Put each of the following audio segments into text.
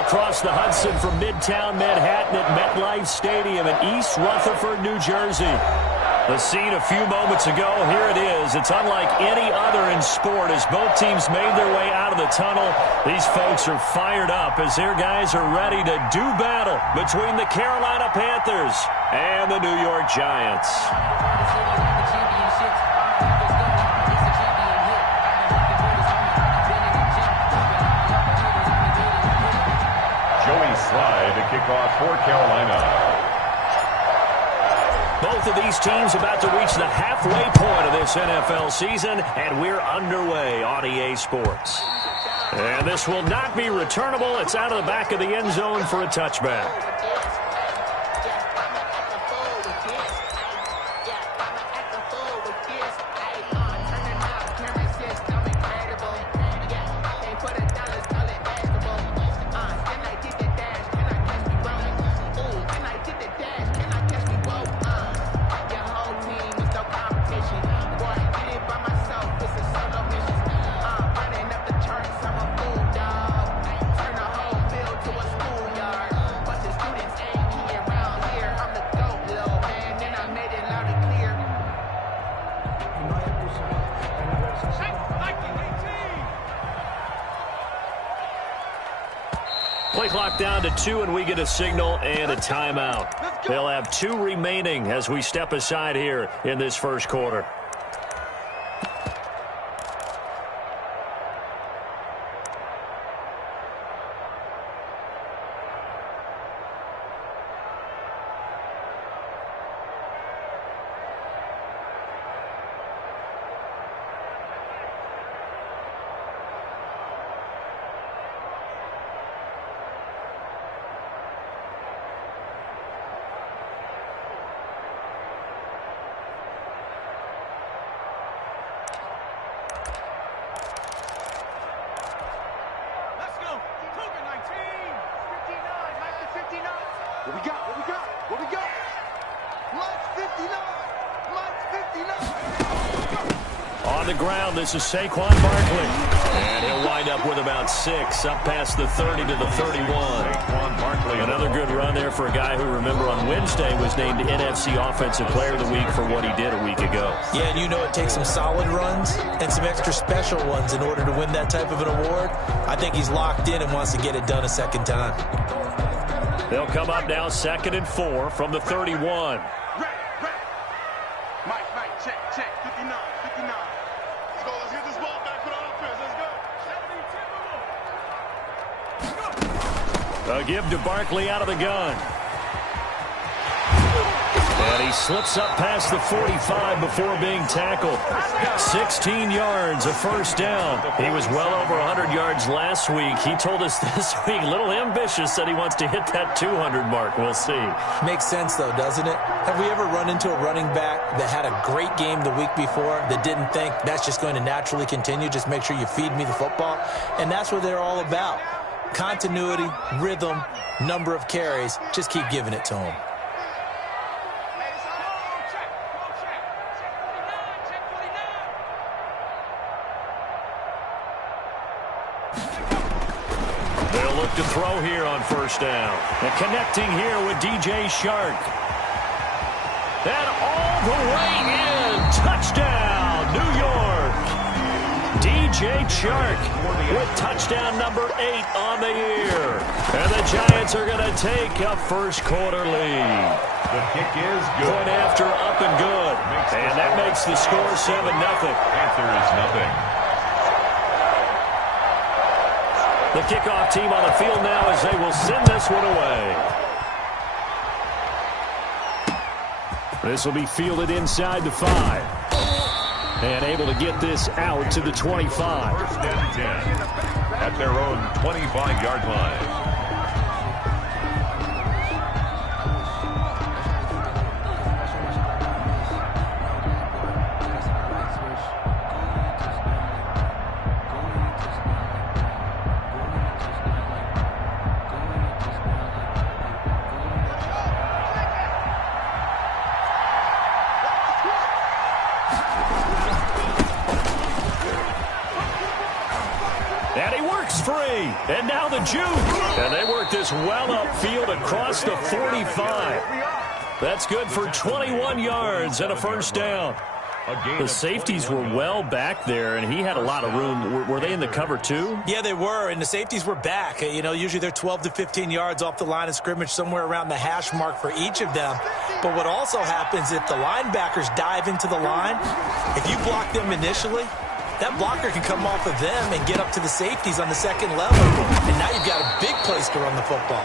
across the Hudson from Midtown Manhattan at MetLife Stadium in East Rutherford, New Jersey. The scene a few moments ago, here it is. It's unlike any other in sport as both teams made their way out of the tunnel. These folks are fired up as their guys are ready to do battle between the Carolina Panthers and the New York Giants. Joey Slye to kick off for Carolina. Both of these teams about to reach the halfway point of this NFL season, and we're underway on EA Sports. And this will not be returnable. It's out of the back of the end zone for a touchback. Play clock down to 2, and we get a signal and a timeout. They'll have 2 remaining as we step aside here in this first quarter. What we got? Let's 59. On the ground, this is Saquon Barkley. And he'll wind up with about 6, up past the 30 to the 31. Saquon Barkley. Another good run there for a guy who, remember, on Wednesday was named NFC Offensive Player of the Week for what he did a week ago. Yeah, and you know it takes some solid runs and some extra special ones in order to win that type of an award. I think he's locked in and wants to get it done a second time. They'll come up now 2nd and 4 from the 31. Mike, check, 59. Let's get this ball back for the offense. Let's go. A give to Barkley out of the gun. And he slips up past the 45 before being tackled. 16 yards, a first down. He was well over 100 yards last week. He told us this week, a little ambitious, that he wants to hit that 200 mark. We'll see. Makes sense, though, doesn't it? Have we ever run into a running back that had a great game the week before that didn't think that's just going to naturally continue? Just make sure you feed me the football. And that's what they're all about. Continuity, rhythm, number of carries. Just keep giving it to him. They'll look to throw here on first down. And connecting here with DJ Shark. And all the way in. Touchdown, New York. DJ Shark with touchdown number 8 on the year. And the Giants are going to take a first quarter lead. The kick is good. Point after, up and good. And that makes the score 7-0. Panthers nothing. The kickoff team on the field now as they will send this one away. This will be fielded inside the 5. And able to get this out to the 25. First and 10 at their own 25-yard line. And now the juke. And they work this well upfield across the 45. That's good for 21 yards and a first down. The safeties were well back there, and he had a lot of room. Were they in the cover too? Yeah, they were, and the safeties were back. You know, usually they're 12 to 15 yards off the line of scrimmage, somewhere around the hash mark for each of them. But what also happens if the linebackers dive into the line, if you block them initially, that blocker can come off of them and get up to the safeties on the second level. And now you've got a big place to run the football.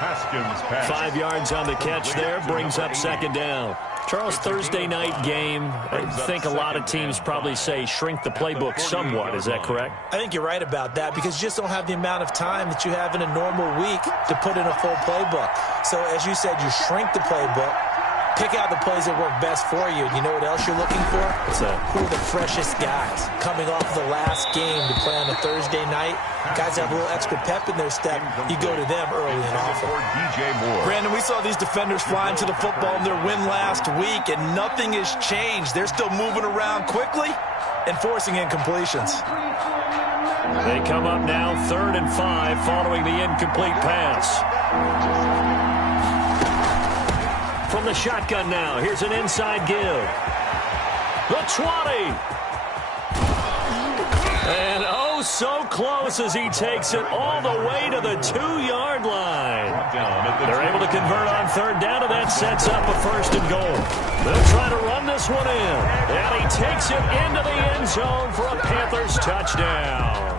5 yards on the catch there, brings up second down. Charles, Thursday night game, I think a lot of teams probably say shrink the playbook somewhat. Is that correct? I think you're right about that because you just don't have the amount of time that you have in a normal week to put in a full playbook. So as you said, you shrink the playbook, pick out the plays that work best for you. You know what else you're looking for? Who are the freshest guys coming off the last game to play on a Thursday night? Guys have a little extra pep in their step. You go to them early and often. Brandon, we saw these defenders flying to the football in their win last week, and nothing has changed. They're still moving around quickly and forcing incompletions. They come up now 3rd and 5 following the incomplete pass. From the shotgun now, here's an inside give. The 20. And oh, so close as he takes it all the way to the 2-yard line. They're able to convert on 3rd down, and that sets up a 1st and goal. They'll try to run this one in. And he takes it into the end zone for a Panthers touchdown.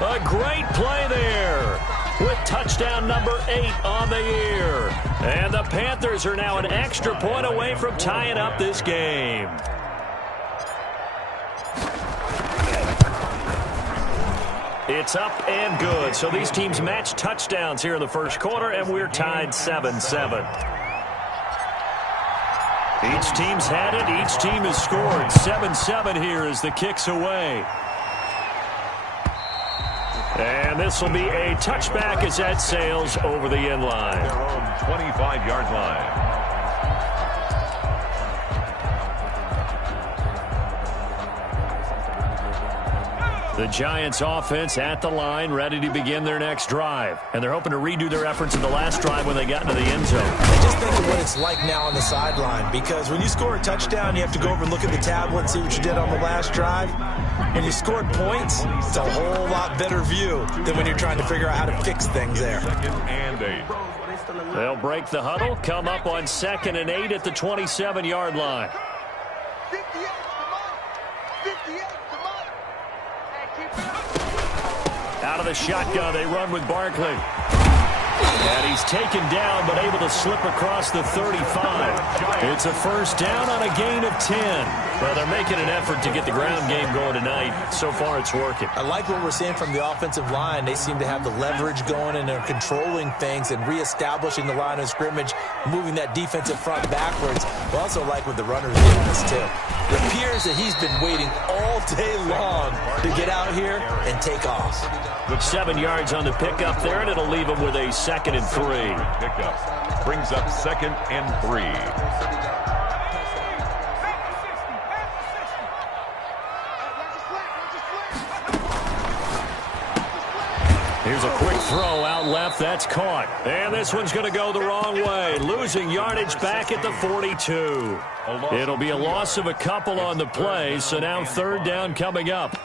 A great play there, with touchdown number 8 on the year. And the Panthers are now an extra point away from tying up this game. It's up and good. So these teams match touchdowns here in the first quarter, and we're tied 7-7. Each team's had it. Each team has scored. 7-7 here as the kick's away. And this will be a touchback as that sails over the end line. Their own 25-yard line. The Giants offense at the line, ready to begin their next drive. And they're hoping to redo their efforts in the last drive when they got into the end zone. And just think of what it's like now on the sideline, because when you score a touchdown, you have to go over and look at the tablet and see what you did on the last drive. When you scored points, it's a whole lot better view than when you're trying to figure out how to fix things there. 2nd and 8. They'll break the huddle, come up on 2nd and 8 at the 27-yard line. 58, Out of the shotgun, they run with Barkley. And he's taken down, but able to slip across the 35. It's a first down on a gain of 10. Well, they're making an effort to get the ground game going tonight. So far, it's working. I like what we're seeing from the offensive line. They seem to have the leverage going, and they're controlling things and reestablishing the line of scrimmage, moving that defensive front backwards. I also like what the runner's doing this, too. It appears that he's been waiting all day long to get out here and take off. 7 yards on the pickup there, and it'll leave him with a 2nd and 3. Pickup brings up 2nd and 3. Here's a quick throw out left. That's caught. And this one's going to go the wrong way. Losing yardage back at the 42. It'll be a loss of a couple on the play, so now 3rd down coming up.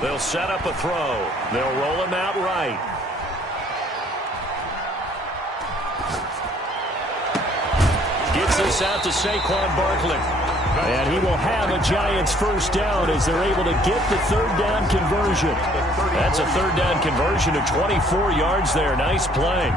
They'll set up a throw. They'll roll him out right. Gets this out to Saquon Barkley. And he will have a Giants first down as they're able to get the 3rd down conversion. That's a 3rd down conversion of 24 yards there. Nice play.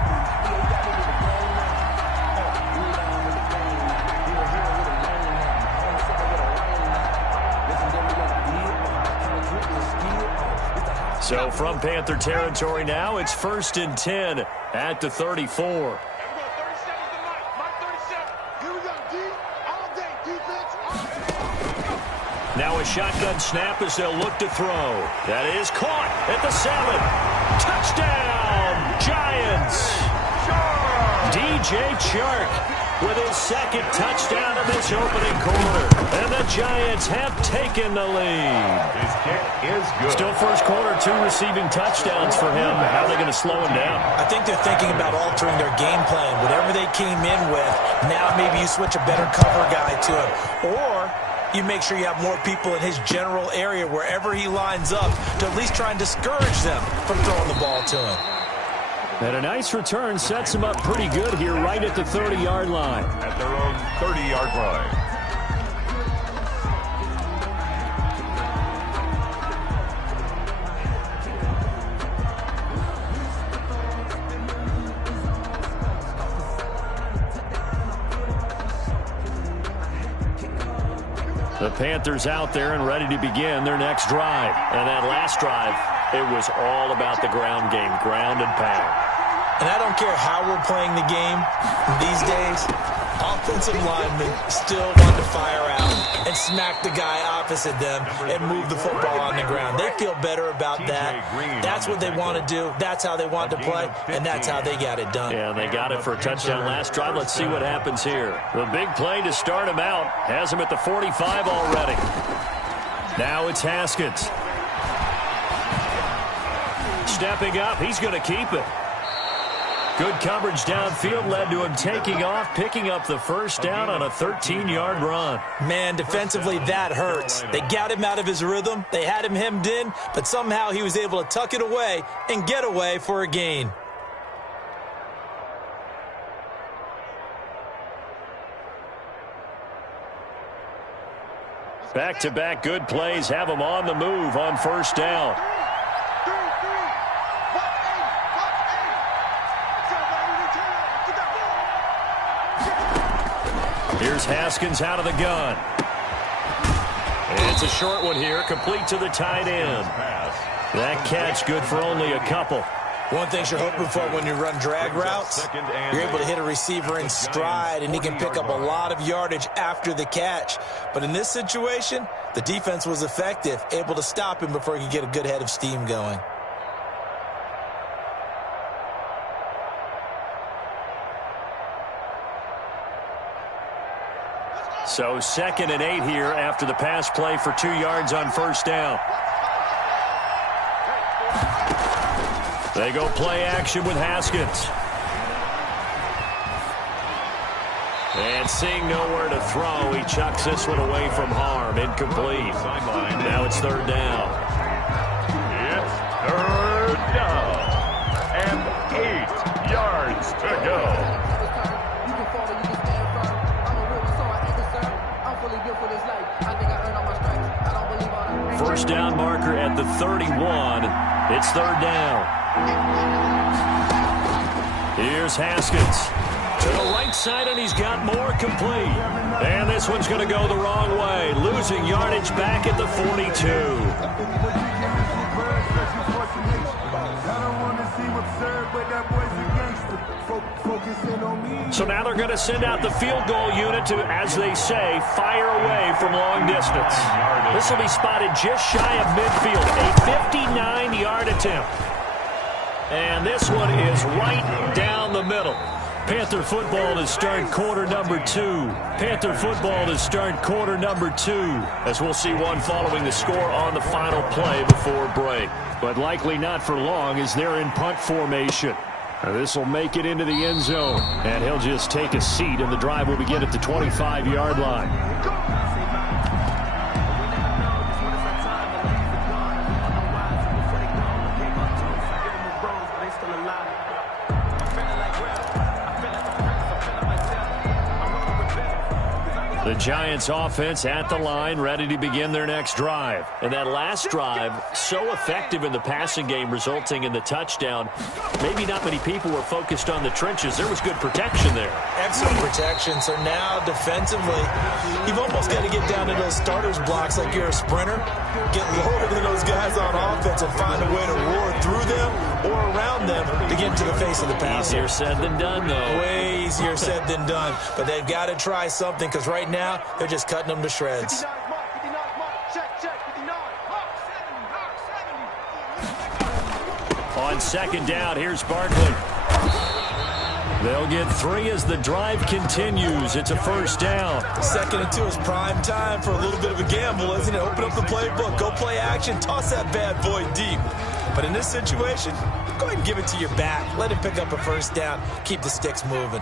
So from Panther territory now, it's 1st and 10 at the 34. Now a shotgun snap as they'll look to throw. That is caught at the 7. Touchdown, Giants! DJ Chark with his second touchdown of this opening quarter. And the Giants have taken the lead. His kick is good. Still first quarter, 2 receiving touchdowns for him. How are they going to slow him down? I think they're thinking about altering their game plan. Whatever they came in with, now maybe you switch a better cover guy to him. Or you make sure you have more people in his general area wherever he lines up to at least try and discourage them from throwing the ball to him. And a nice return sets him up pretty good here right at the 30-yard line. At their own 30-yard line. The Panthers out there and ready to begin their next drive. And that last drive, it was all about the ground game, ground and pound. And I don't care how we're playing the game these days, offensive linemen still want to fire out and smack the guy opposite them and move the football on the ground. They feel better about that. That's what they want to do. That's how they want to play, and that's how they got it done. Yeah, they got it for a touchdown last drive. Let's see what happens here. The big play to start him out has him at the 45 already. Now it's Haskins. Stepping up, he's going to keep it. Good coverage downfield led to him taking off, picking up the first down on a 13-yard run. Man, defensively, that hurts. They got him out of his rhythm. They had him hemmed in, but somehow he was able to tuck it away and get away for a gain. Back-to-back good plays have him on the move on first down. Here's Haskins out of the gun. And it's a short one here, complete to the tight end. That catch good for only a couple. One thing you're hoping for when you run drag routes, you're able to hit a receiver in stride, and he can pick up a lot of yardage after the catch. But in this situation, the defense was effective, able to stop him before he could get a good head of steam going. So 2nd and 8 here after the pass play for 2 yards on first down. They go play action with Haskins. And seeing nowhere to throw, he chucks this one away from harm. Incomplete. Now it's 3rd down. It's 3rd down. And 8 yards to go. First down marker at the 31. It's 3rd down. Here's Haskins. To the right side, and he's got more complete. And this one's going to go the wrong way. Losing yardage back at the 42. So now they're going to send out the field goal unit to, as they say, fire away from long distance. This will be spotted just shy of midfield, a 59-yard attempt. And this one is right down the middle. Panther football to start quarter number 2. Panther football to start quarter number 2. As we'll see one following the score on the final play before break. But likely not for long as they're in punt formation. This will make it into the end zone. And he'll just take a seat, and the drive will begin at the 25-yard line. The Giants offense at the line, ready to begin their next drive. And that last drive, so effective in the passing game, resulting in the touchdown. Maybe not many people were focused on the trenches. There was good protection there. Excellent protection. So now defensively, you've almost got to get down to those starters blocks like you're a sprinter. Get lower than those guys on offense and find a way to roar through them or around them to get into the face of the passer. Easier said than done, though. Way easier said than done. But they've got to try something, because right now they're just cutting them to shreds. On On second down, here's Barkley. They'll get 3 as the drive continues. It's a first down. 2nd and 2 is prime time for a little bit of a gamble, isn't it? Open up the playbook, go play action, toss that bad boy deep. But in this situation, go ahead and give it to your back. Let him pick up a first down. Keep the sticks moving.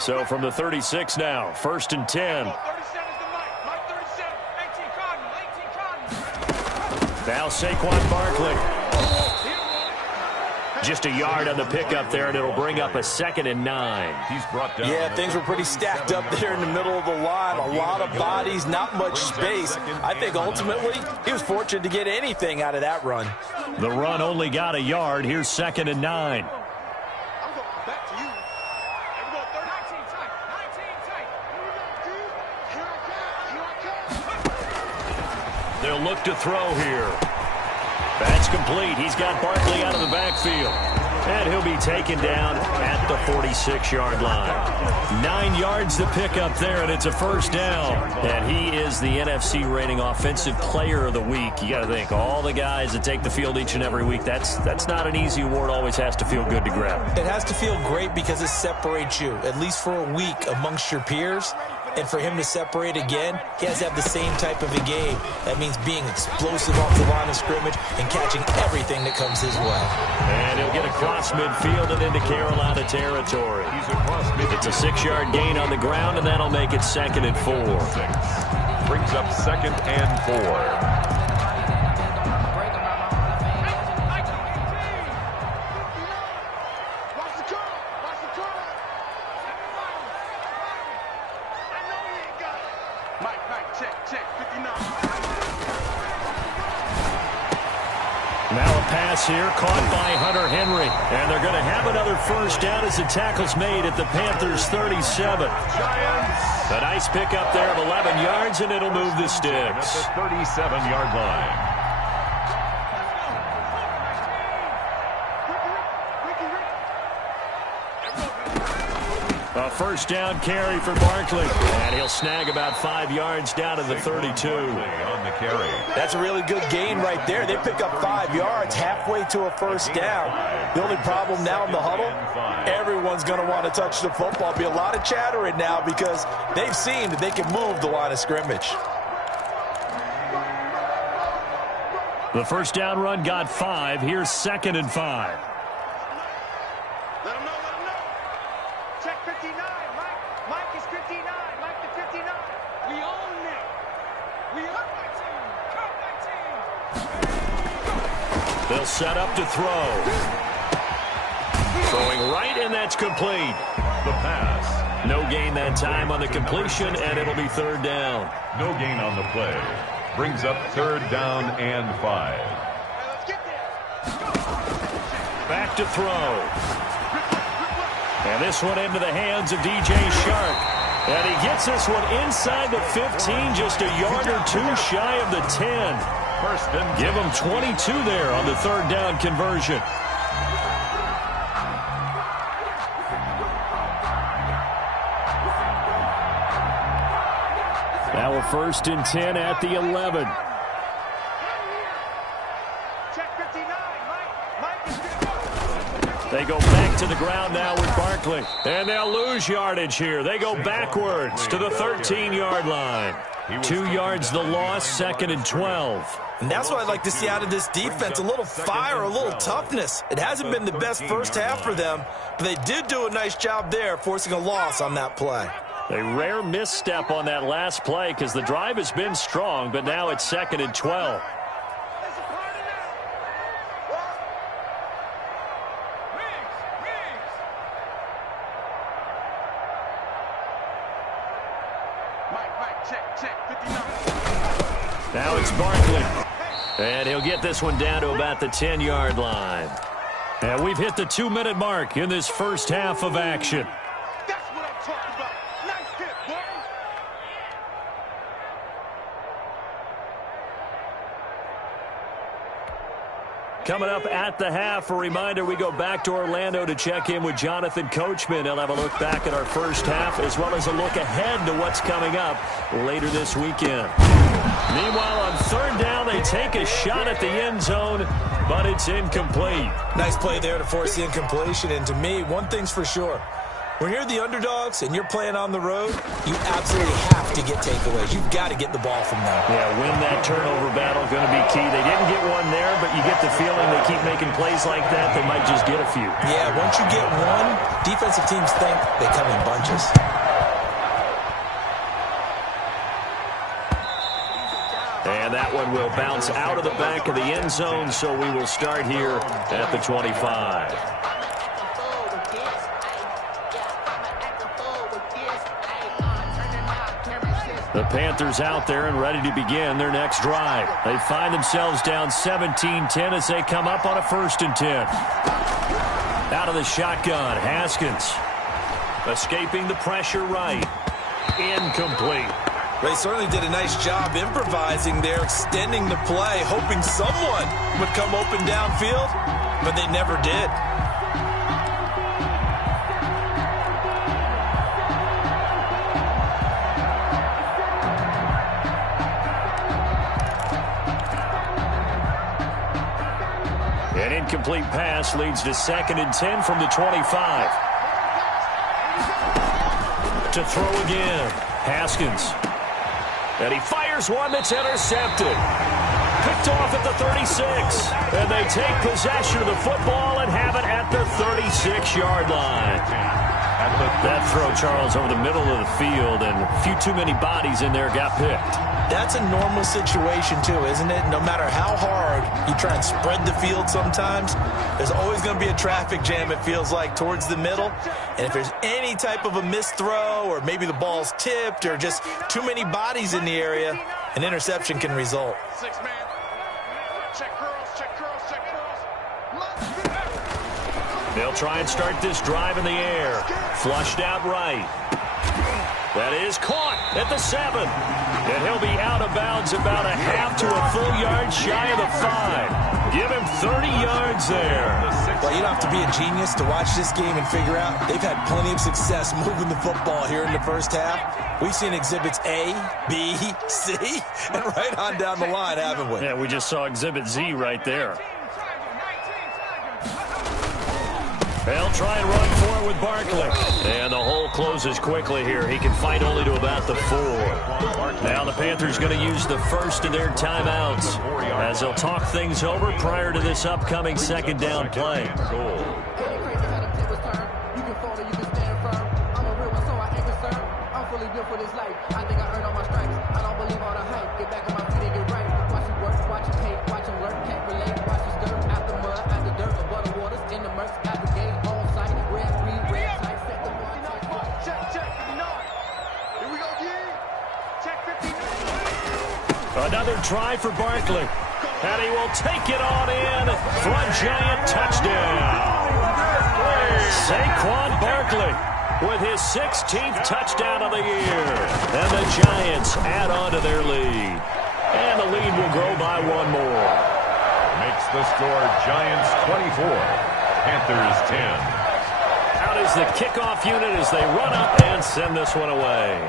So from the 36 now, 1st and 10. Now Saquon Barkley. Just a yard on the pickup there, and it'll bring up a 2nd and 9. He's brought down. Yeah, things were pretty stacked up there in the middle of the line. A lot of bodies, not much space. I think ultimately he was fortunate to get anything out of that run. The run only got a yard. Here's 2nd and 9. They'll look to throw here. That's complete. He's got Barkley out of the backfield. And he'll be taken down at the 46-yard line. 9 yards to pick up there, and it's a first down. And he is the NFC rating offensive player of the week. You got to think, all the guys that take the field each and every week, that's not an easy award. Always has to feel good to grab. It has to feel great because it separates you, at least for a week, amongst your peers. And for him to separate again, he has to have the same type of a game. That means being explosive off the line of scrimmage and catching everything that comes his way. And he'll get across midfield and into Carolina territory. It's a 6-yard gain on the ground, and that'll make it 2nd and 4. Brings up 2nd and 4. Here, caught by Hunter Henry. And they're going to have another first down as the tackle's made at the Panthers' 37. Giants. A nice pickup there of 11 yards, and it'll move the sticks. At the 37-yard line. A first down carry for Barkley. And he'll snag about 5 yards down to the 32. On the carry. That's a really good gain right there. They pick up 5 yards halfway to a first down. The only problem now in the huddle, everyone's going to want to touch the football. Be a lot of chattering now because they've seen that they can move the line of scrimmage. The first down run got 5. Here's 2nd and 5. Let him know. Check 59. Mike is 59. Mike the 59. We own it. We own my team. Count my team. They'll set up to throw. Throwing right, and that's complete. The pass. No gain that time on the completion, and it'll be 3rd down. No gain on the play. Brings up 3rd down and 5. Let's get there. Back to throw. And this one into the hands of DJ Shark. And he gets this one inside the 15, just a yard or 2 shy of the 10. First and Give him 22 there on the 3rd down conversion. Now a 1st and 10 at the 11. They go back to the ground now with Barkley. And they'll lose yardage here. They go backwards to the 13-yard line. 2 yards the loss, 2nd and 12. And that's what I'd like to see out of this defense, a little fire, a little toughness. It hasn't been the best first half for them, but they did do a nice job there, forcing a loss on that play. A rare misstep on that last play because the drive has been strong, but now it's 2nd and 12. Now it's Barkley. And he'll get this one down to about the 10-yard line. And we've hit the 2-minute mark in this first half of action. That's what I'm talking about. Nice hit, boy. Coming up at the half, a reminder, we go back to Orlando to check in with Jonathan Coachman. He'll have a look back at our first half as well as a look ahead to what's coming up later this weekend. Meanwhile, on third down, they take a shot at the end zone, but it's incomplete. Nice play there to force the incompletion. And to me, one thing's for sure. When you're the underdogs and you're playing on the road, you absolutely have to get takeaways. You've got to get the ball from them. Yeah, win that turnover battle, going to be key. They didn't get one there, but you get the feeling they keep making plays like that, they might just get a few. Yeah, once you get one, defensive teams think they come in bunches. And that one will bounce out of the back of the end zone, so we will start here at the 25. The Panthers out there and ready to begin their next drive. They find themselves down 17-10 as they come up on a 1st and 10. Out of the shotgun, Haskins. Escaping the pressure right. Incomplete. They certainly did a nice job improvising there, extending the play, hoping someone would come open downfield, but they never did. An incomplete pass leads to 2nd and 10 from the 25. To throw again, Haskins. And he fires one that's intercepted. Picked off at the 36. And they take possession of the football and have it at the 36-yard line. That throw, Charles, over the middle of the field, and a few too many bodies in there got picked. That's a normal situation, too, isn't it? No matter how hard you try and spread the field sometimes, there's always going to be a traffic jam, it feels like, towards the middle. And if there's any type of a missed throw or maybe the ball's tipped or just too many bodies in the area, an interception can result. 6-man. Check curls, check curls, check curls. They'll try and start this drive in the air. Flushed out right. That is caught at the 7. And he'll be out of bounds about a half to a full yard shy of the 5. Give him 30 yards there. Well, you don't have to be a genius to watch this game and figure out they've had plenty of success moving the football here in the first half. We've seen exhibits A, B, C, and right on down the line, haven't we? Yeah, we just saw exhibit Z right there. They'll try and run for it with Barkley. And the hole closes quickly here. He can fight only to about the 4. Now the Panthers going to use the first of their timeouts as they'll talk things over prior to this upcoming 2nd down play. Another try for Barkley. And he will take it on in. Front giant touchdown. Saquon Barkley with his 16th touchdown of the year. And the Giants add on to their lead. And the lead will grow by 1 more. Makes the score Giants 24, Panthers 10. Out is the kickoff unit as they run up and send this one away.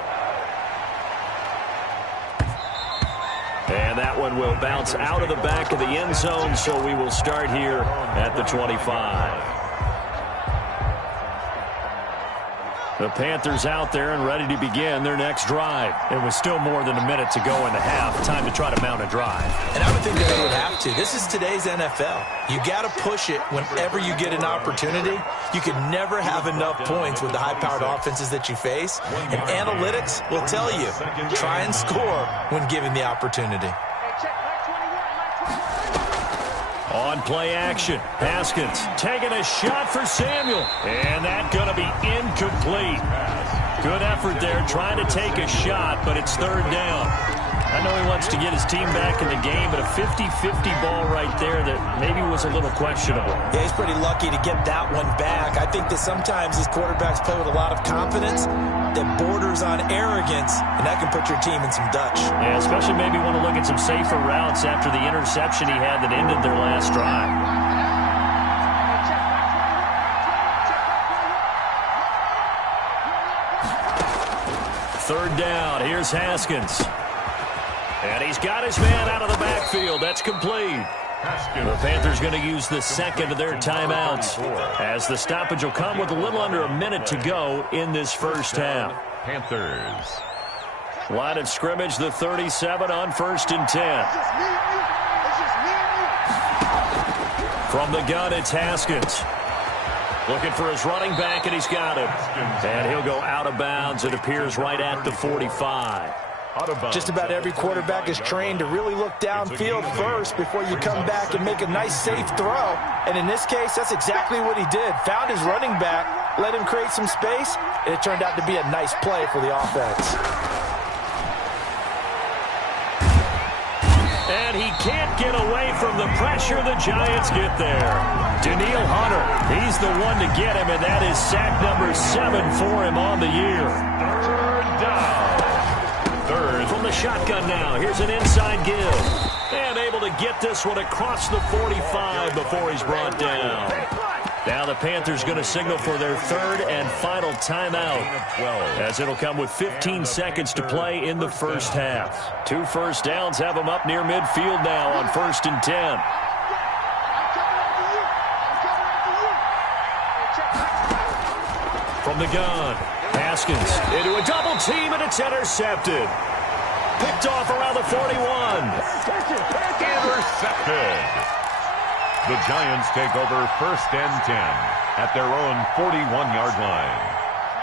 And that one will bounce out of the back of the end zone, so we will start here at the 25. The Panthers out there and ready to begin their next drive. It was still more than a minute to go in the half. Time to try to mount a drive. And I would think that they would have to. This is today's NFL. You got to push it whenever you get an opportunity. You can never have enough points with the high-powered offenses that you face. And analytics will tell you, try and score when given the opportunity. On play action, Haskins taking a shot for Samuel. And that's going to be incomplete. Good effort there trying to take a shot, but it's 3rd down. I know he wants to get his team back in the game, but a 50-50 ball right there that maybe was a little questionable. Yeah, he's pretty lucky to get that one back. I think that sometimes these quarterbacks play with a lot of confidence that borders on arrogance, and that can put your team in some Dutch. Yeah, especially maybe want to look at some safer routes after the interception he had that ended their last drive. Third down. Here's Haskins. And he's got his man out of the backfield. That's complete. The Panthers going to use the second of their timeouts, as the stoppage will come with a little under a minute to go in this first half. Panthers. Line of scrimmage, the 37 on 1st and 10. From the gun, it's Haskins. Looking for his running back, and he's got him. And he'll go out of bounds. It appears right at the 45. Just about every quarterback is trained to really look downfield first before you come back and make a nice, safe throw. And in this case, that's exactly what he did. Found his running back, let him create some space, and it turned out to be a nice play for the offense. And he can't get away from the pressure. The Giants get there. Daniil Hunter, he's the one to get him, and that is sack number 7 for him on the year. Third down. From the shotgun now, here's an inside give. And able to get this one across the 45 before he's brought down. Now the Panthers going to signal for their third and final timeout, as it'll come with 15 seconds to play in the first half. 2 first downs have them up near midfield now on 1st and 10. From the gun, Haskins into a double team, and it's intercepted. Picked off around the 41. Intercepted. The Giants take over 1st and 10 at their own 41-yard line.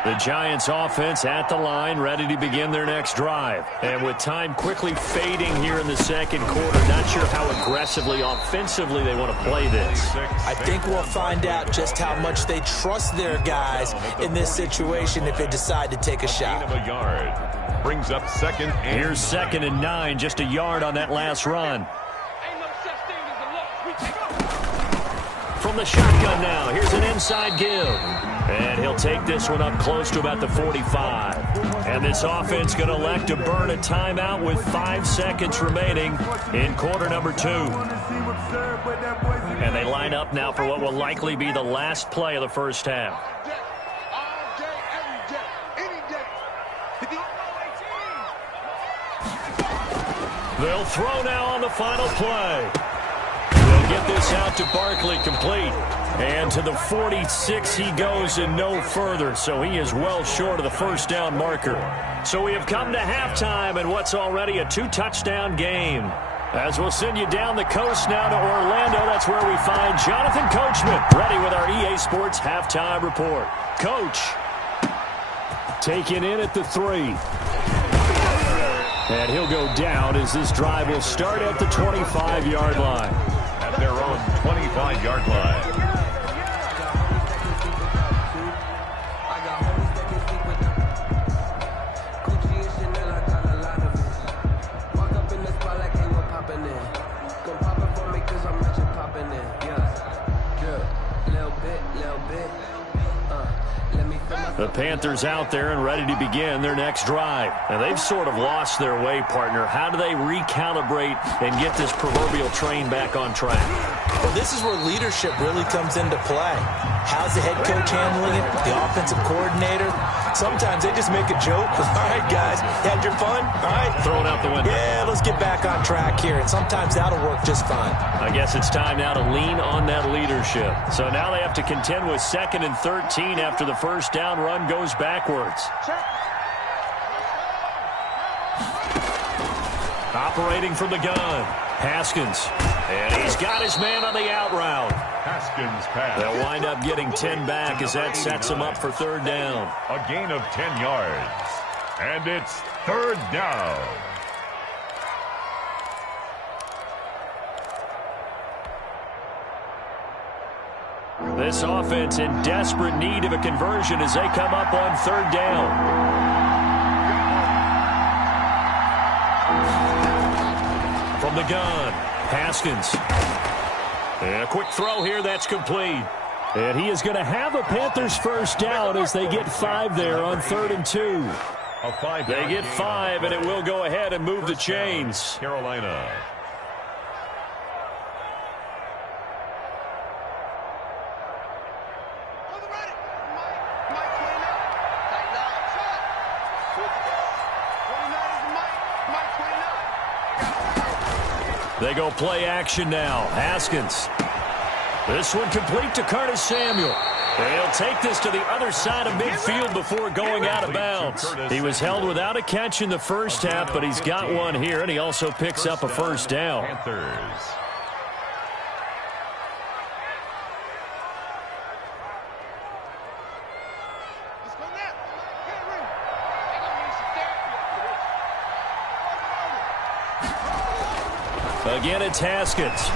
The Giants offense at the line, ready to begin their next drive. And with time quickly fading here in the second quarter, not sure how aggressively, offensively they want to play this. I think we'll find out just how much they trust their guys in this situation if they decide to take a shot. Gain of a yard. Brings up 2nd and Here's 2nd and 9, just a yard on that last run. From the shotgun now, here's an inside give. And he'll take this one up close to about the 45. And this offense going to elect to burn a timeout with 5 seconds remaining in quarter number 2. And they line up now for what will likely be the last play of the first half. They'll throw now on the final play. They'll get this out to Barkley, complete. And to the 46 he goes and no further, so he is well short of the first down marker. So we have come to halftime in what's already a 2-touchdown game. As we'll send you down the coast now to Orlando, that's where we find Jonathan Coachman, ready with our EA Sports halftime report. Coach, taken in at the 3. And he'll go down as this drive will start at the 25-yard line. At their own 25-yard line. The Panthers out there and ready to begin their next drive. And they've sort of lost their way, partner. How do they recalibrate and get this proverbial train back on track? Well, this is where leadership really comes into play. How's the head coach handling it? The offensive coordinator? Sometimes they just make a joke. All right, guys, you had your fun? All right. Throw it out the window. Yeah, let's get back on track here. And sometimes that'll work just fine. I guess it's time now to lean on that leadership. So now they have to contend with 2nd and 13 after the first down run goes backwards. Operating from the gun, Haskins. And he's got his man on the out route. Haskins pass. They'll wind up getting 10 back as that sets them up for 3rd down. A gain of 10 yards. And it's 3rd down. This offense in desperate need of a conversion as they come up on 3rd down. the gun. Haskins. And a quick throw here. That's complete. And he is going to have a Panthers first down as they get 5 there on 3rd and 2. They get 5, and it will go ahead and move the chains. Carolina. They go play action now. Haskins. This one complete to Curtis Samuel. They'll take this to the other side of midfield before going out of bounds. He was held without a catch in the first half, but he's got one here, and he also picks up a first down. Panthers. Again, it's Haskins.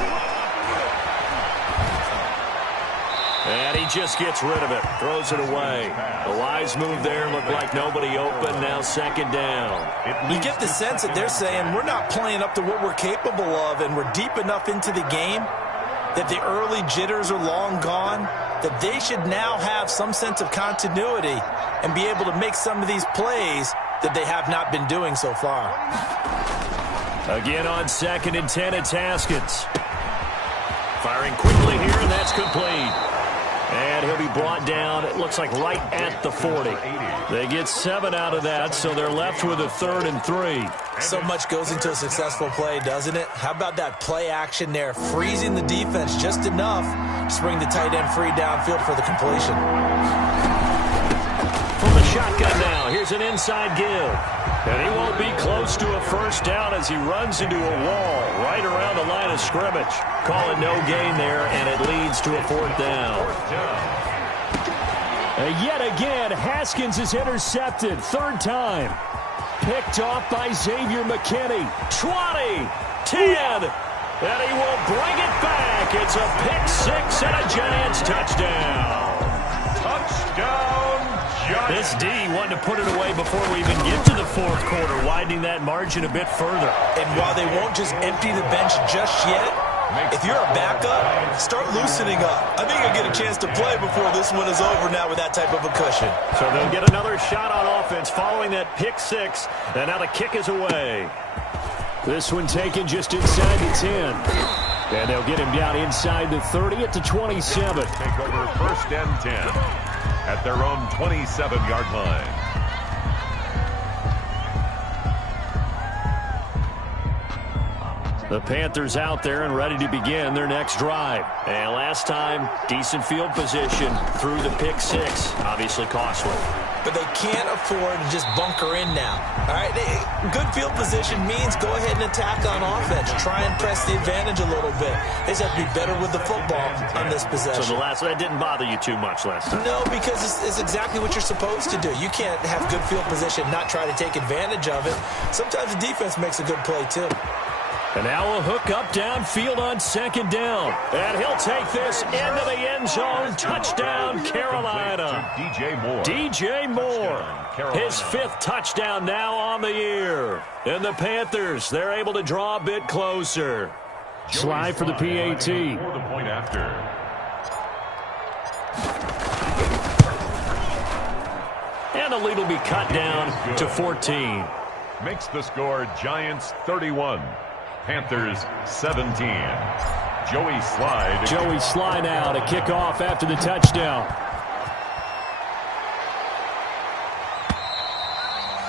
And he just gets rid of it. Throws it away. A wise move there. Looked like nobody open. Now 2nd down. You get the sense that they're saying we're not playing up to what we're capable of, and we're deep enough into the game that the early jitters are long gone, that they should now have some sense of continuity and be able to make some of these plays that they have not been doing so far. Again on 2nd and 10, it's Haskins. Firing quickly here, and that's complete. And he'll be brought down, it looks like right at the 40. They get 7 out of that, so they're left with a 3rd and 3. So much goes into a successful play, doesn't it? How about that play action there, freezing the defense just enough to bring the tight end free downfield for the completion. From the shotgun now, here's an inside give. And he won't be close to a first down as he runs into a wall right around the line of scrimmage. Call it no gain there, and it leads to a 4th down. Yet again, Haskins is intercepted. 3rd time. Picked off by Xavier McKinney. 20, 10, and he will bring it back. It's a pick 6 and a Giants touchdown. Touchdown, Giants. This D wanted to put it away before we even get to the 4th quarter, widening that margin a bit further. And while they won't just empty the bench just yet, if you're a backup, start loosening up. I think you'll get a chance to play before this one is over now with that type of a cushion. So they'll get another shot on offense following that pick 6, and now the kick is away. This one taken just inside the 10. And they'll get him down inside the 30 at the 27. Take over 1st and 10 at their own 27-yard line. The Panthers out there and ready to begin their next drive. And last time, decent field position through the pick 6. Obviously costly. But they can't afford to just bunker in now. All right, good field position means go ahead and attack on offense. Try and press the advantage a little bit. They just have to be better with the football on this possession. So that didn't bother you too much last time? No, because it's exactly what you're supposed to do. You can't have good field position, not try to take advantage of it. Sometimes the defense makes a good play too. And now a hook up downfield on 2nd down. And he'll take this into the end zone. Touchdown, Carolina. DJ Moore. His 5th touchdown now on the year. And the Panthers, they're able to draw a bit closer. Slide for the PAT. For the point after. And the lead will be cut down to 14. Makes the score Giants 31. Panthers 17. Joey Sly now to kick off after the touchdown.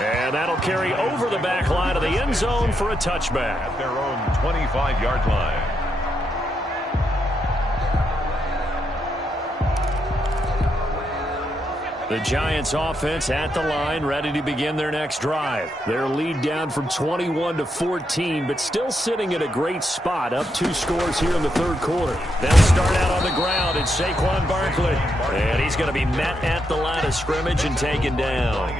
And that'll carry over the back line of the end zone for a touchback. At their own 25-yard line. The Giants offense at the line, ready to begin their next drive. Their lead down from 21 to 14, but still sitting at a great spot, up 2 scores here in the 3rd quarter. They'll start out on the ground. It's Saquon Barkley, and he's going to be met at the line of scrimmage and taken down.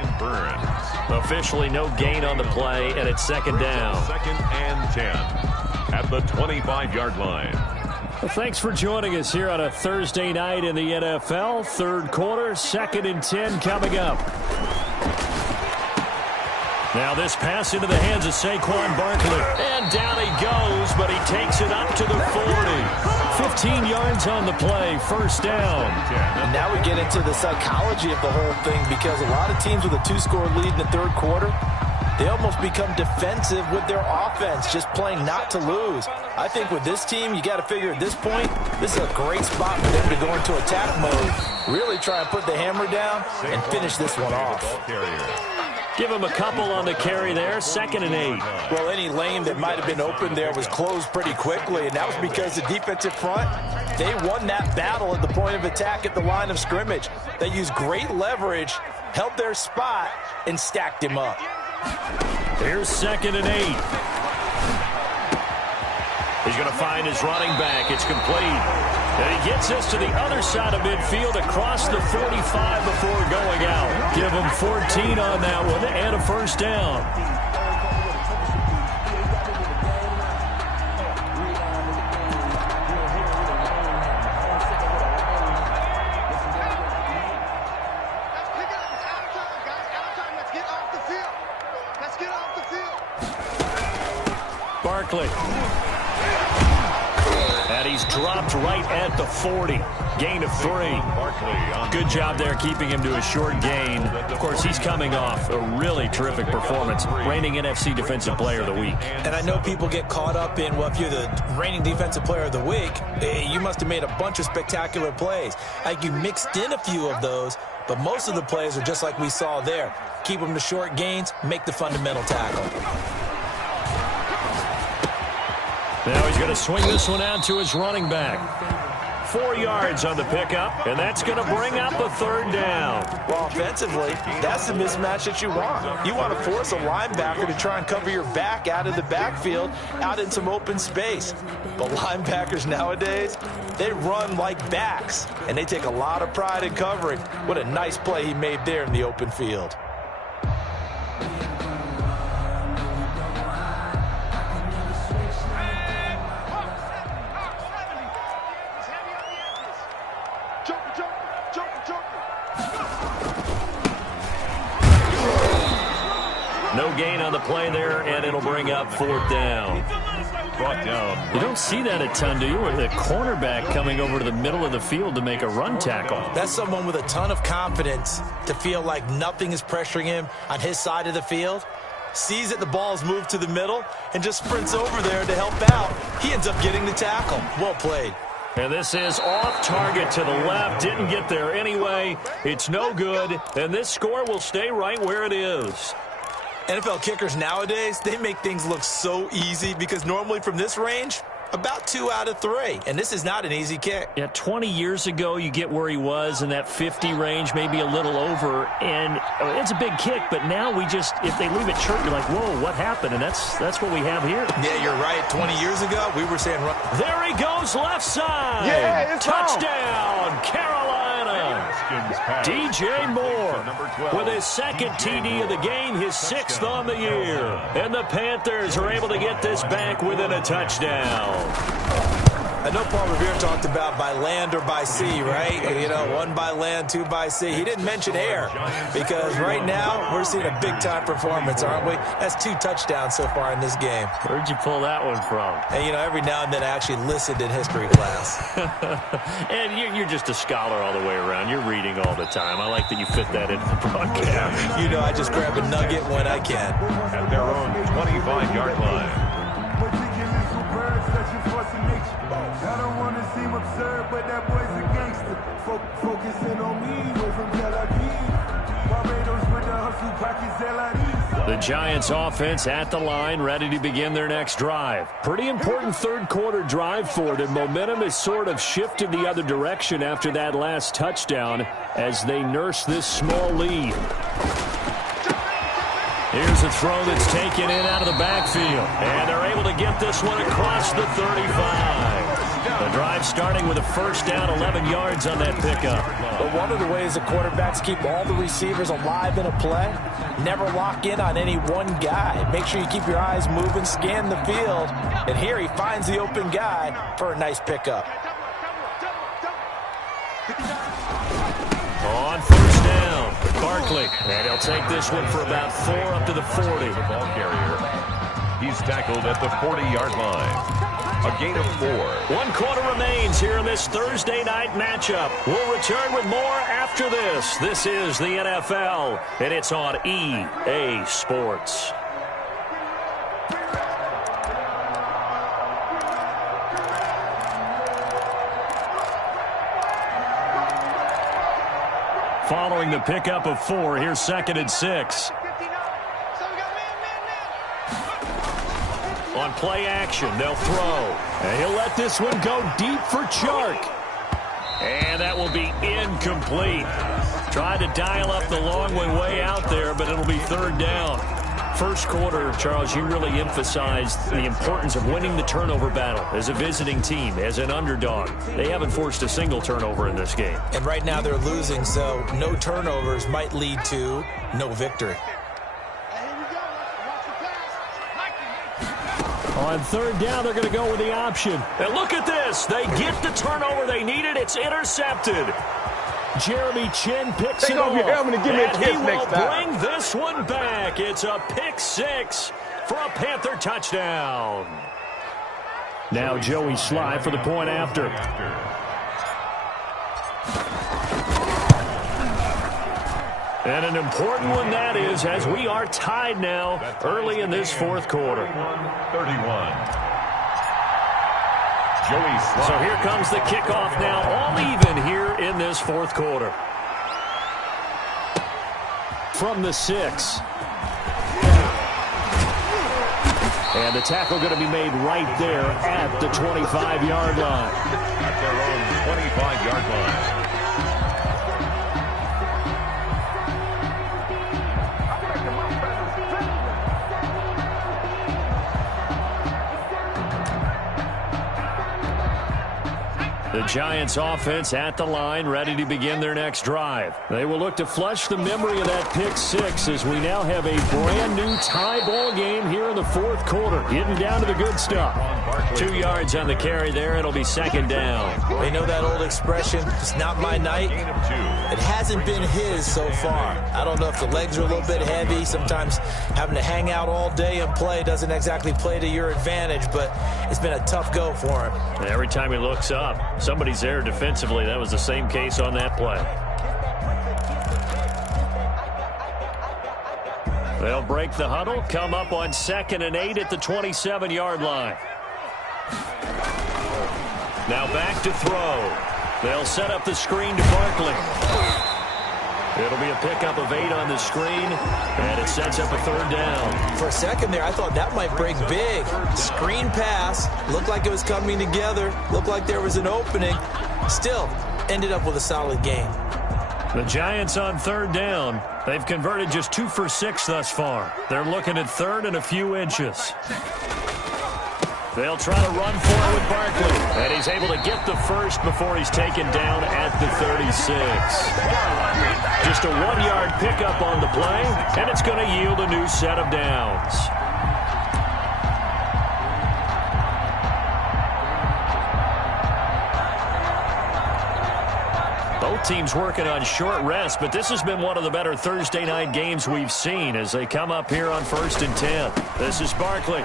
Officially no gain on the play, and it's 2nd down. 2nd and 10 at the 25-yard line. Well, thanks for joining us here on a Thursday night in the NFL. 3rd quarter, 2nd and 10 coming up. Now this pass into the hands of Saquon Barkley. And down he goes, but he takes it up to the 40. 15 yards on the play, first down. And now we get into the psychology of the whole thing, because a lot of teams with a 2-score lead in the third quarter, they almost become defensive with their offense, just playing not to lose. I think with this team, you got to figure at this point, this is a great spot for them to go into attack mode, really try and put the hammer down and finish this one off. Give him a couple on the carry there, 2nd and 8. Well, any lane that might have been open there was closed pretty quickly, and that was because the defensive front, they won that battle at the point of attack at the line of scrimmage. They used great leverage, held their spot, and stacked him up. Here's 2nd and 8. He's going to find his running back. It's complete. And he gets this to the other side of midfield across the 45 before going out. Give him 14 on that one and a first down. Barkley. And he's dropped right at the 40. Gain of 3. Good job there keeping him to a short gain. Of course, he's coming off a really terrific performance. Reigning NFC Defensive Player of the Week. And I know people get caught up in, well, if you're the reigning Defensive Player of the Week, you must have made a bunch of spectacular plays. Like, you mixed in a few of those, but most of the plays are just like we saw there. Keep them to short gains, make the fundamental tackle. Now he's going to swing this one out to his running back. 4 yards on the pickup, and that's going to bring up a third down. Well, offensively, that's the mismatch that you want. You want to force a linebacker to try and cover your back out of the backfield, out in some open space. But linebackers nowadays, they run like backs, and they take a lot of pride in covering. What a nice play he made there in the open field. No gain on the play there, and it'll bring up 4th down. Brought down. You don't see that a ton, do you? With a cornerback coming over to the middle of the field to make a run tackle. That's someone with a ton of confidence to feel like nothing is pressuring him on his side of the field. Sees that the ball's moved to the middle and just sprints over there to help out. He ends up getting the tackle. Well played. And this is off target to the left. Didn't get there anyway. It's no good, and this score will stay right where it is. NFL kickers nowadays, they make things look so easy because normally from this range, about 2 out of 3. And this is not an easy kick. Yeah, 20 years ago, you get where he was in that 50 range, maybe a little over. And it's a big kick, but now we just, if they leave it short, you're like, whoa, what happened? And that's what we have here. Yeah, you're right. 20 years ago, we were saying run. There he goes, left side. Yeah, it's touchdown, Carolina. DJ Moore with his 2nd TD of the game, his 6th on the year. And the Panthers are able to get this back within a touchdown. I know Paul Revere talked about by land or by sea, right? You know, 1 by land, 2 by sea. He didn't mention air because right now we're seeing a big-time performance, aren't we? That's 2 touchdowns so far in this game. Where'd you pull that one from? And, you know, every now and then I actually listened in history class. And you're just a scholar all the way around. You're reading all the time. I like that you fit that into the broadcast. You know, I just grab a nugget when I can. At their own 25-yard line. I don't want to seem absurd, but that boy's a gangster. Focusing on me, away from Tel Aviv. Barbados with the hustle, pockets LIDs. The Giants offense at the line, ready to begin their next drive. Pretty important third quarter drive for them. Momentum has sort of shifted the other direction after that last touchdown as they nurse this small lead. Here's a throw that's taken in out of the backfield. And they're able to get this one across the 35. The drive starting with a first down, 11 yards on that pickup. But one of the ways the quarterbacks keep all the receivers alive in a play, never lock in on any one guy. Make sure you keep your eyes moving, scan the field. And here he finds the open guy for a nice pickup. On first down, Barkley Barkley. And he'll take this one for about 4 up to the 40. The ball carrier. He's tackled at the 40-yard line. A gain of 4. 1 quarter remains here in this Thursday night matchup. We'll return with more after this. This is the NFL, and it's on EA Sports. Following the pickup of 4, here's 2nd and 6. On play action, they'll throw. And he'll let this one go deep for Chark. And that will be incomplete. Tried to dial up the long one way out there, but it'll be 3rd down. First quarter, Charles, you really emphasized the importance of winning the turnover battle as a visiting team, as an underdog. They haven't forced a single turnover in this game. And right now they're losing, so no turnovers might lead to no victory. On 3rd down, they're going to go with the option. And look at this. They get the turnover they needed. It's intercepted. Jeremy Chin picks it off. And he will bring this one back. It's a pick 6 for a Panther touchdown. Now Joey Sly for the point after. And an important one that is, as we are tied now early in this 4th quarter. 31. Joey Sly. So here comes the kickoff now, all even here in this 4th quarter. From the 6. And the tackle going to be made right there at the 25-yard line. At their own 25-yard line. The Giants offense at the line, ready to begin their next drive. They will look to flush the memory of that pick 6 as we now have a brand new tie ball game here in the 4th quarter. Getting down to the good stuff. 2 yards on the carry there. It'll be 2nd down. They know that old expression, it's not my night. It hasn't been his so far. I don't know if the legs are a little bit heavy. Sometimes having to hang out all day and play doesn't exactly play to your advantage, but it's been a tough go for him. Every time he looks up, somebody's there defensively. That was the same case on that play. They'll break the huddle, come up on 2nd and 8 at the 27-yard line. Now back to throw. They'll set up the screen to Barkley. It'll be a pickup of 8 on the screen, and it sets up a 3rd down. For a second there, I thought that might break big. Screen pass, looked like it was coming together, looked like there was an opening. Still, ended up with a solid game. The Giants on 3rd down. They've converted just 2 for 6 thus far. They're looking at 3rd and a few inches. They'll try to run for it with Barkley. And he's able to get the first before he's taken down at the 36. Just a 1-yard pickup on the play, and it's going to yield a new set of downs. Both teams working on short rest, but this has been one of the better Thursday night games we've seen as they come up here on 1st and 10. This is Barkley.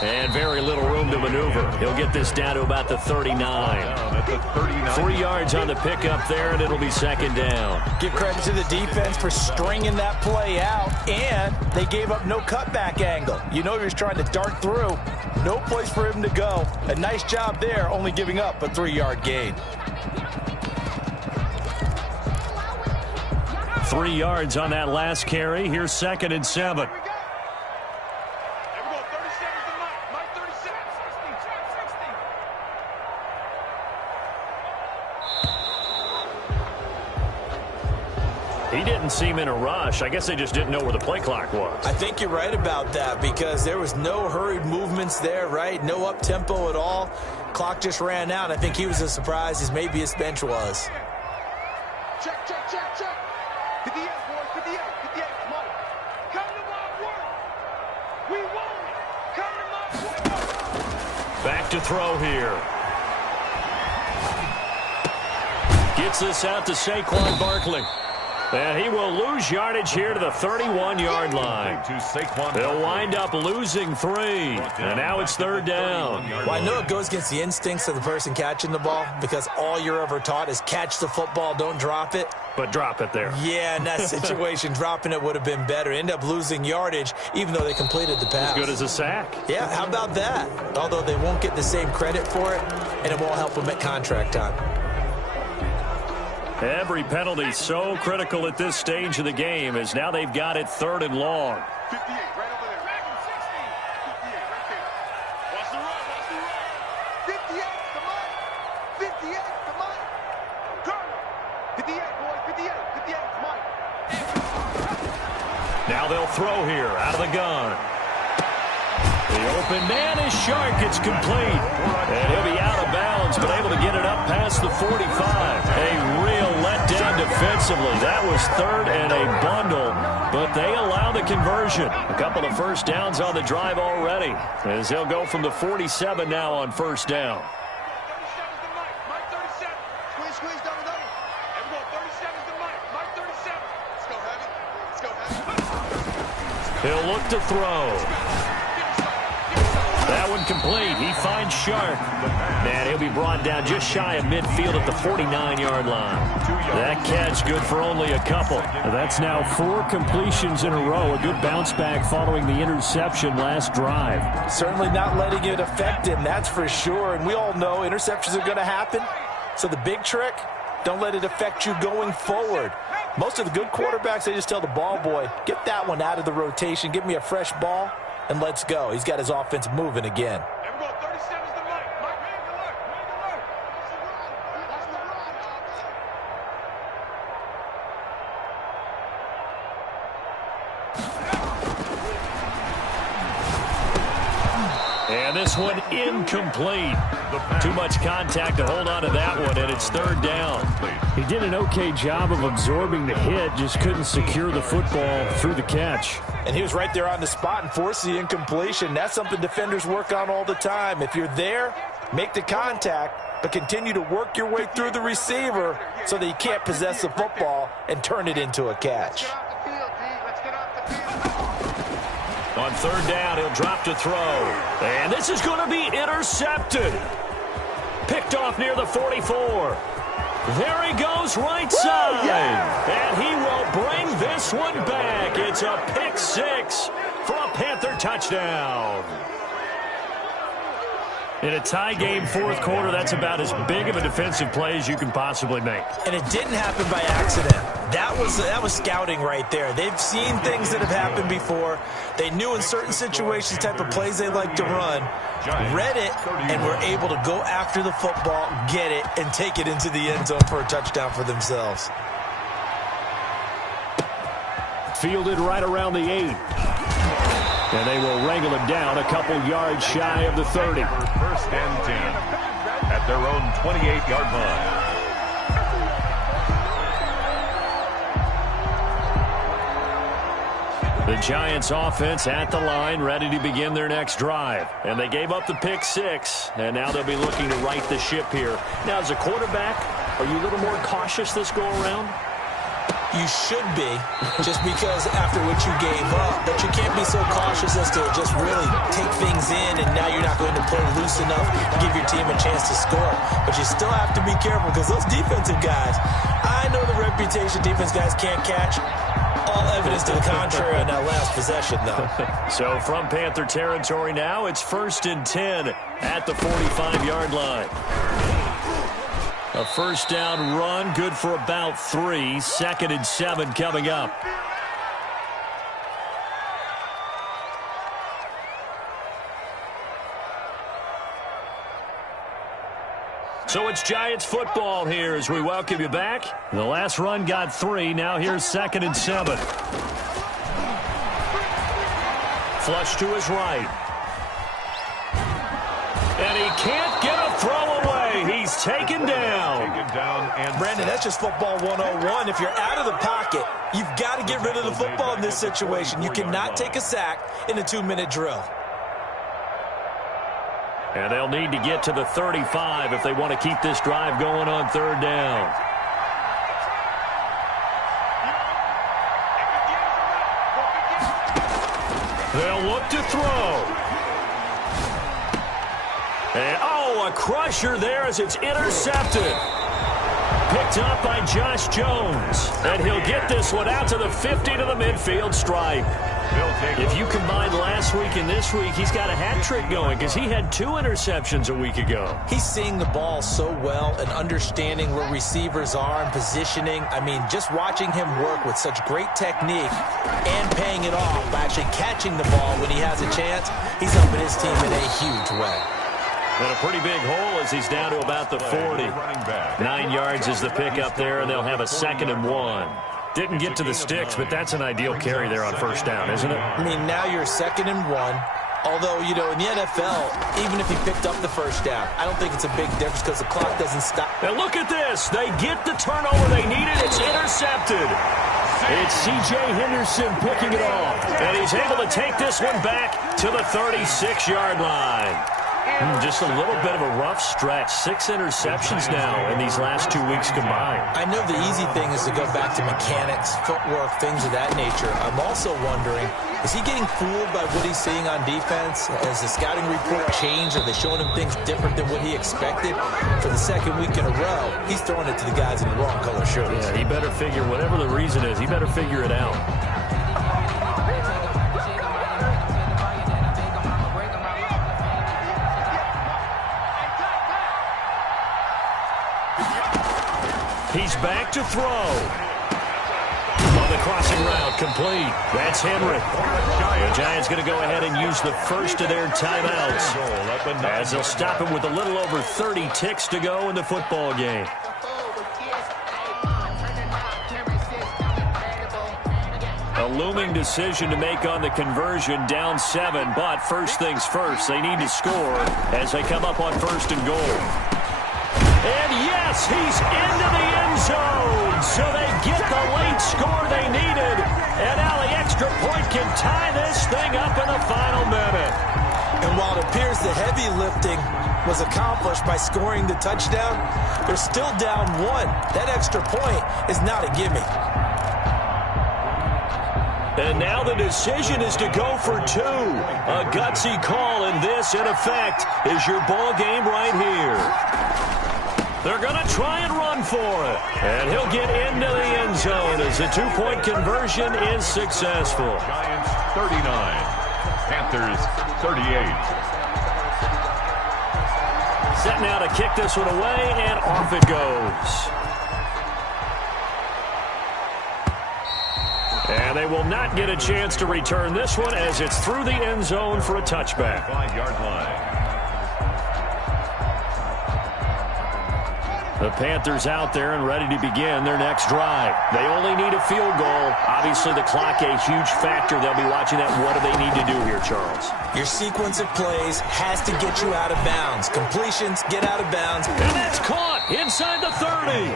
And very little room to maneuver. He'll get this down to about the 39. 3 yards on the pickup there, and it'll be 2nd down. Give credit to the defense for stringing that play out, and they gave up no cutback angle. You know he was trying to dart through. No place for him to go. A nice job there, only giving up a 3-yard gain. 3 yards on that last carry. Here's 2nd and 7. He didn't seem in a rush. I guess they just didn't know where the play clock was. I think you're right about that because there was no hurried movements there, right? No up-tempo at all. Clock just ran out. I think he was as surprised as maybe his bench was. Check, check, check, check. 58, boys, 58, 58. Come on. Come to my work. We want it. Come to my work. Back to throw here. Gets this out to Saquon Barkley. And he will lose yardage here to the 31-yard line. They'll wind up losing 3. And now it's 3rd down. Well, I know it goes against the instincts of the person catching the ball because all you're ever taught is catch the football, don't drop it. But drop it there. Yeah, in that situation, dropping it would have been better. End up losing yardage, even though they completed the pass. As good as a sack. Yeah, how about that? Although they won't get the same credit for it, and it won't help them at contract time. Every penalty so critical at this stage of the game as now they've got it 3rd and long. 58, right over there. 58, right there. Watch the run, watch the run. 58, to Mike. 58, to Mike. Turner. 58, boys, 58, 58, to Mike. Now they'll throw here out of the gun. The open man is Shark. It's complete. And he'll be out of bounds, but able to get it up past the 45. A real letdown defensively. That was 3rd and a bundle, but they allow the conversion. A couple of first downs on the drive already, as they'll go from the 47 now on 1st down. 37's to Mike. Mike 37. Squeeze, squeeze, double, double. Everyone, 37's to Mike. Mike 37. Let's go, Heavy. Let's go, Heavy. He'll look to throw. That one complete. He finds Sharp. And he'll be brought down just shy of midfield at the 49-yard line. That catch good for only a couple. That's now 4 completions in a row. A good bounce back following the interception last drive. Certainly not letting it affect him, that's for sure. And we all know interceptions are going to happen. So the big trick, don't let it affect you going forward. Most of the good quarterbacks, they just tell the ball boy, get that one out of the rotation, give me a fresh ball, and let's go. He's got his offense moving again. Everyone, 37's to Mike. Mike, make it work. Make it work. Watch the run. And this one incomplete. Too much contact to hold on to that one, and it's 3rd down. He did an okay job of absorbing the hit, just couldn't secure the football through the catch. And he was right there on the spot and forced the incompletion. That's something defenders work on all the time. If you're there, make the contact, but continue to work your way through the receiver so that you can't possess the football and turn it into a catch. Get off the field, D. Let's get off the field. On 3rd down, he'll drop to throw. And this is going to be intercepted. Picked off near the 44. There he goes right side. And he will bring this one back. It's a pick 6 for a Panther touchdown. In a tie game, 4th quarter, that's about as big of a defensive play as you can possibly make. And it didn't happen by accident. That was scouting right there. They've seen things that have happened before. They knew in certain situations type of plays they like to run, read it, and were able to go after the football, get it, and take it into the end zone for a touchdown for themselves. Fielded right around the 8. And they will wrangle him down a couple yards shy of the 30. 1st and 10 at their own 28-yard line. The Giants offense at the line, ready to begin their next drive. And they gave up the pick 6, and now they'll be looking to right the ship here. Now, as a quarterback, are you a little more cautious this go-around? You should be, just because after what you gave up, but you can't be so cautious as to just really take things in, and now you're not going to play loose enough to give your team a chance to score. But you still have to be careful, because those defensive guys, I know the reputation defense guys can't catch. All evidence to the contrary on that last possession, though. So from Panther territory now, it's 1st and 10 at the 45-yard line. A 1st down run, good for about 3. 2nd and 7 coming up. So it's Giants football here as we welcome you back. The last run got 3. Now here's 2nd and 7. Flush to his right. And he can't get a throw away. He's taken down. Brandon, that's just football 101. If you're out of the pocket, you've got to get rid of the football in this situation. You cannot take a sack in a 2-minute drill. And they'll need to get to the 35 if they want to keep this drive going on 3rd down. They'll look to throw. And, a crusher there as it's intercepted. Picked up by Josh Jones. And he'll get this one out to the 50 to the midfield stripe. If you combine last week and this week, he's got a hat trick going because he had 2 interceptions a week ago. He's seeing the ball so well and understanding where receivers are and positioning. I mean, just watching him work with such great technique and paying it off by actually catching the ball when he has a chance, he's helping his team in a huge way. And a pretty big hole as he's down to about the 40. 9 yards is the pickup there, and they'll have a 2nd and 1. Didn't get to the sticks, but that's an ideal carry there on first down, isn't it? I mean, now you're 2nd and 1. Although, you know, in the NFL, even if he picked up the first down, I don't think it's a big difference because the clock doesn't stop. Now look at this. They get the turnover they needed. It's intercepted. It's C.J. Henderson picking it off. And he's able to take this one back to the 36-yard line. Just a little bit of a rough stretch. 6 interceptions now in these last 2 weeks combined. I know the easy thing is to go back to mechanics, footwork, things of that nature. I'm also wondering, is he getting fooled by what he's seeing on defense? Has the scouting report changed? Are they showing him things different than what he expected? For the 2nd week in a row, he's throwing it to the guys in the wrong color shirts. Yeah, he better figure, whatever the reason is, he better figure it out. He's back to throw. On the crossing route, complete. That's Henry. The Giants going to go ahead and use the first of their timeouts as they'll stop him with a little over 30 ticks to go in the football game. A looming decision to make on the conversion, down 7, but first things first, they need to score as they come up on 1st and goal. And yes, he's into the end zone. So they get the late score they needed. And now the extra point can tie this thing up in the final minute. And while it appears the heavy lifting was accomplished by scoring the touchdown, they're still down 1. That extra point is not a gimme. And now the decision is to go for 2. A gutsy call, and this, in effect, is your ball game right here. They're going to try and run for it. And he'll get into the end zone as the 2-point conversion is successful. Giants 39, Panthers 38. Set now to kick this one away, and off it goes. And they will not get a chance to return this one as it's through the end zone for a touchback. 5-yard line. The Panthers out there and ready to begin their next drive. They only need a field goal. Obviously, the clock a huge factor. They'll be watching that. What do they need to do here, Charles? Your sequence of plays has to get you out of bounds. Completions, get out of bounds. And that's caught inside the 30.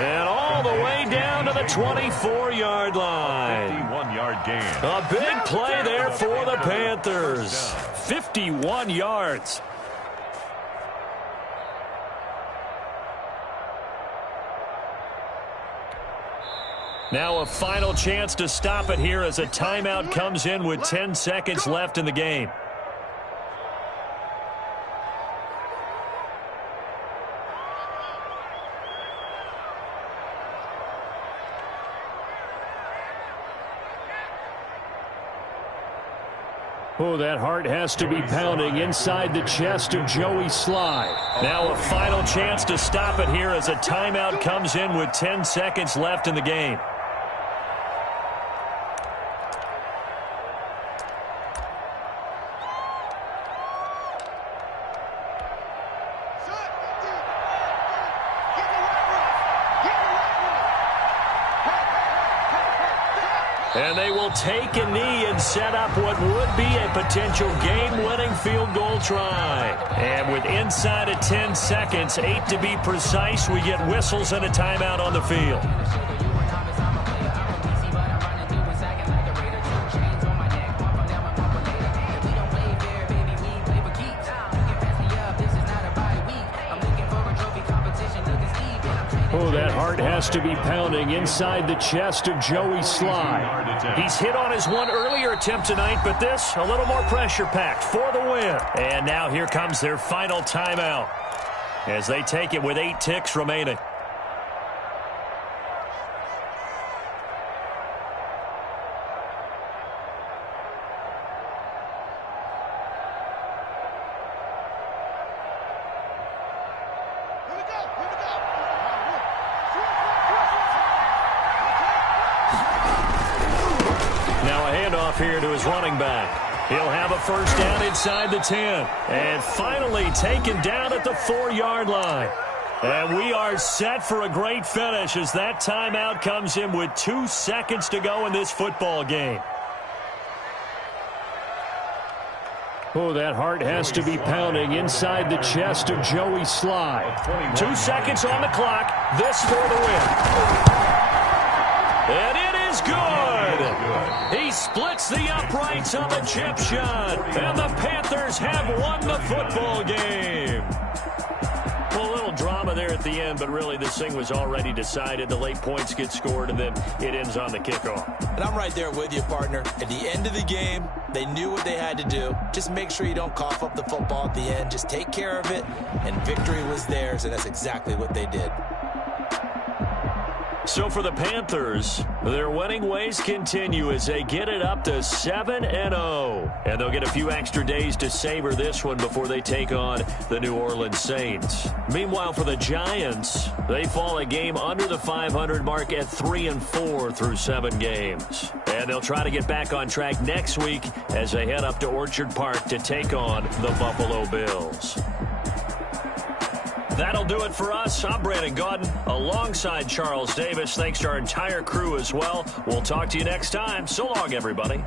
And all the way down to the 24-yard line. 51-yard gain. A big play there for the Panthers. 51 yards. Now a final chance to stop it here as a timeout comes in with 10 seconds left in the game. Oh, that heart has to be pounding inside the chest of Joey Sly. Now a final chance to stop it here as a timeout comes in with 10 seconds left in the game. And they will take a knee and set up what would be a potential game-winning field goal try. And with inside of 10 seconds, 8 to be precise, we get whistles and a timeout on the field. Oh, that heart has has to be pounding inside the chest of Joey Sly. He's hit on his one earlier attempt tonight, but this a little more pressure-packed for the win. And now here comes their final timeout as they take it with 8 ticks remaining. Here to his running back. He'll have a first down inside the 10. And finally taken down at the 4-yard line. And we are set for a great finish as that timeout comes in with 2 seconds to go in this football game. Oh, that heart has to be pounding inside the chest of Joey Sly. 2 seconds on the clock. This for the win. And it is good. He splits the uprights on the chip shot. And the Panthers have won the football game. Well, a little drama there at the end, but really this thing was already decided. The late points get scored, and then it ends on the kickoff. And I'm right there with you, partner. At the end of the game, they knew what they had to do. Just make sure you don't cough up the football at the end. Just take care of it, and victory was theirs, and that's exactly what they did. So for the Panthers, their winning ways continue as they get it up to 7-0. And they'll get a few extra days to savor this one before they take on the New Orleans Saints. Meanwhile, for the Giants, they fall a game under the 500 mark at 3-4 through 7 games. And they'll try to get back on track next week as they head up to Orchard Park to take on the Buffalo Bills. That'll do it for us. I'm Brandon Gaudin alongside Charles Davis. Thanks to our entire crew as well. We'll talk to you next time. So long, everybody.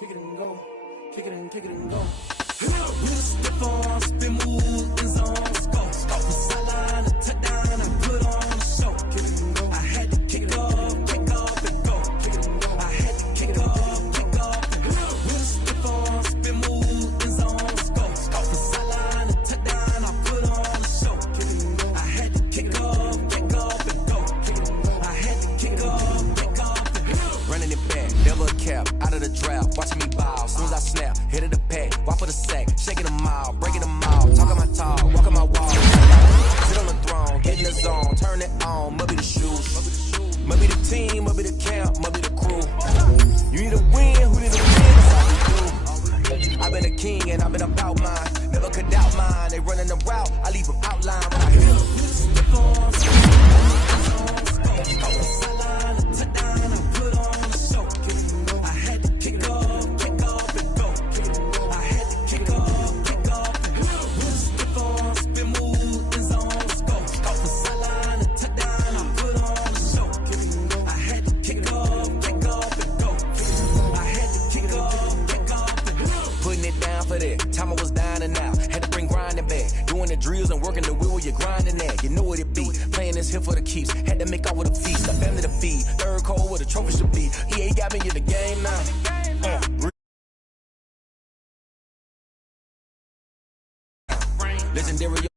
Kick it and go. Kick it and go. Real stiff on, spin move, in zone, go. Off the sideline, a touchdown, I put on a show. Kick it and go. I had to kick off and go. Kick it and go. I had to kick off and go. Real stiff on, spin move, in zone, go. Off the sideline, a touchdown, I put on a show. Kick it and go. I had to kick off and go. Kick it and go. I had to kick off and go. Running it back, never a cap, out of the draft, watching me bow. As soon as I snap, hit it the pack, walk for the sack, shaking them out, breaking them out, talking my talk, walking my walk. Sit on the throne, get in the zone, turn it on, must be the shoes, must be the team, must be the camp, must be the crew. You need a win, who need a win? That's all we do. I've been a king and I've been about mine, never could doubt mine. They running the route, I leave them outline when I hit them. Time I was dying and out, had to bring grinding back. Doing the drills and working the wheel where you're grinding at. You know what it be, playing this here for the keeps. Had to make out with a feast, a family to feed. Third cold where the trophy should be. EA got me in the game now. Legendary